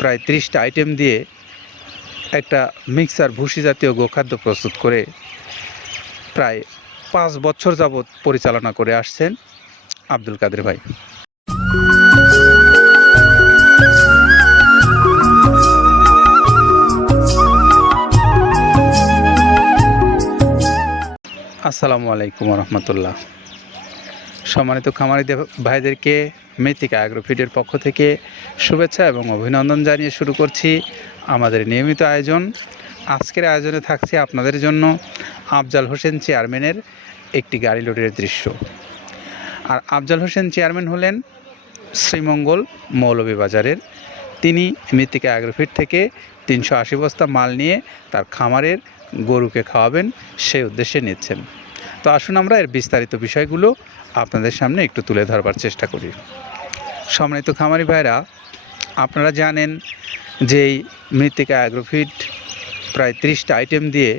প্রায় ত্রিশটা আইটেম দিয়ে একটা মিক্সার ভুসি জাতীয় গোখাদ্য প্রস্তুত করে প্রায় পাঁচ বছর যাবৎ পরিচালনা করে আসছেন আব্দুল কাদের ভাই। আসসালামু আলাইকুম রহমতুল্লাহ। সম্মানিত খামারি ভাইদেরকে মেথিকা অ্যাগ্রোফিডের পক্ষ থেকে শুভেচ্ছা এবং অভিনন্দন জানিয়ে শুরু করছি আমাদের নিয়মিত আয়োজন। আজকের আয়োজনে থাকছে আপনাদের জন্য আফজাল হোসেন চেয়ারম্যানের একটি গাড়ি লোডের দৃশ্য। আর আফজাল হোসেন চেয়ারম্যান হলেন শ্রীমঙ্গল মৌলভীবাজারের। তিনি মৃত্তিকা অ্যাগ্রোফিড থেকে তিনশো আশি বস্তা মাল নিয়ে তার খামারের গরুকে খাওয়াবেন, সেই উদ্দেশ্যে নিচ্ছেন। তো আসুন আমরা এর বিস্তারিত বিষয়গুলো আপনাদের সামনে একটু তুলে ধরবার চেষ্টা করি। সম্মানিত খামারি ভাইরা, আপনারা জানেন যে এই মৃত্তিকা অ্যাগ্রোফিট প্রায় ত্রিশটা আইটেম দিয়ে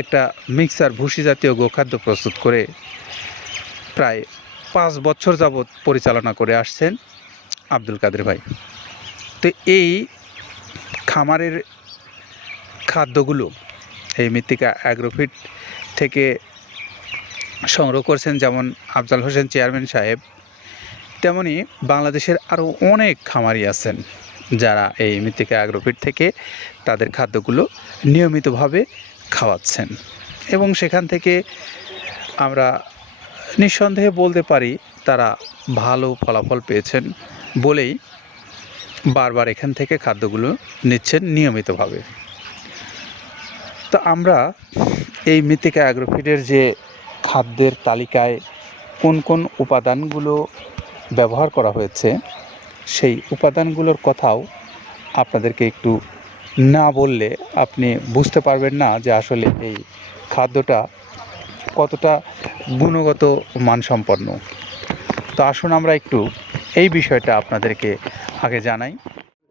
একটা মিক্সার ভুসি জাতীয় গোখাদ্য প্রস্তুত করে প্রায় পাঁচ বছর যাবৎ পরিচালনা করে আসছেন আব্দুল কাদের ভাই। তো এই খামারের খাদ্যগুলো, এই মৃত্তিকা অ্যাগ্রোফিট থেকে সংগ্রহ করছেন যেমন আফজাল হোসেন চেয়ারম্যান সাহেব, তেমনি বাংলাদেশের আরও অনেক খামারি আছেন যারা এই মৃত্তিকা অ্যাগ্রোফিট থেকে তাদের খাদ্যগুলো নিয়মিতভাবে খাওয়াচ্ছেন। এবং সেখান থেকে আমরা নিঃসন্দেহে বলতে পারি তারা ভালো ফলাফল পেয়েছেন বলেই বারবার এখান থেকে খাদ্যগুলো নিচ্ছেন নিয়মিতভাবে। তো আমরা এই মৃত্তিকা অ্যাগ্রোফিডের যে খাদ্যের তালিকায় কোন কোন উপাদানগুলো ব্যবহার করা হয়েছে, সেই উপাদানগুলোর কথাও আপনাদেরকে একটু না বললে আপনি বুঝতে পারবেন না যে আসলে এই খাদ্যটা কতটা গুণগত মানসম্পন্ন। তো আসুন আমরা একটু এই বিষয়টা আপনাদেরকে আগে জানাই।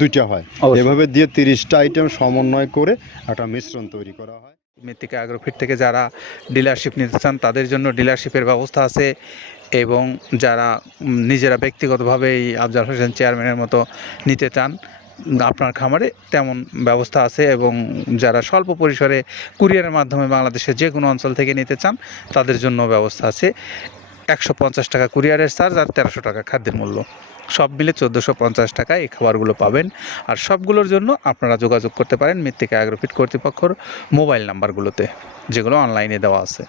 দুইটা হয়। এভাবে দিয়ে তিরিশটা আইটেম সমন্বয় করে একটা মিশ্রণ তৈরি করা হয়। মৃত্তিকা অ্যাগ্রোফিট থেকে যারা ডিলারশিপ নিতে চান তাদের জন্য ডিলারশিপের ব্যবস্থা আছে এবং যারা নিজেরা ব্যক্তিগতভাবে এই আফজাল হোসেন চেয়ারম্যানের মতো নিতে চান আপনার খামারে তেমন ব্যবস্থা আছে এবং যারা স্বল্প পরিসরে কুরিয়ারের মাধ্যমে বাংলাদেশের যে কোনো অঞ্চল থেকে নিতে চান তাদের জন্য ব্যবস্থা আছে। একশো পঞ্চাশ টাকা কুরিয়ারের চার্জ আর তেরোশো টাকা খাদ্যের মূল্য। সব মিলে চোদ্দোশো পঞ্চাশ টাকায় এই খাবারগুলো পাবেন। আর সবগুলোর জন্য আপনারা যোগাযোগ করতে পারেন মৃত্তিকা অ্যাগ্রোফিট কর্তৃপক্ষর মোবাইল নাম্বারগুলোতে, যেগুলো অনলাইনে দেওয়া আছে।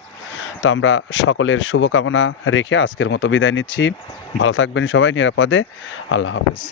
তো আমরা সকলের শুভকামনা রেখে আজকের মতো বিদায় নিচ্ছি। ভালো থাকবেন সবাই নিরাপদে। আল্লাহ হাফেজ।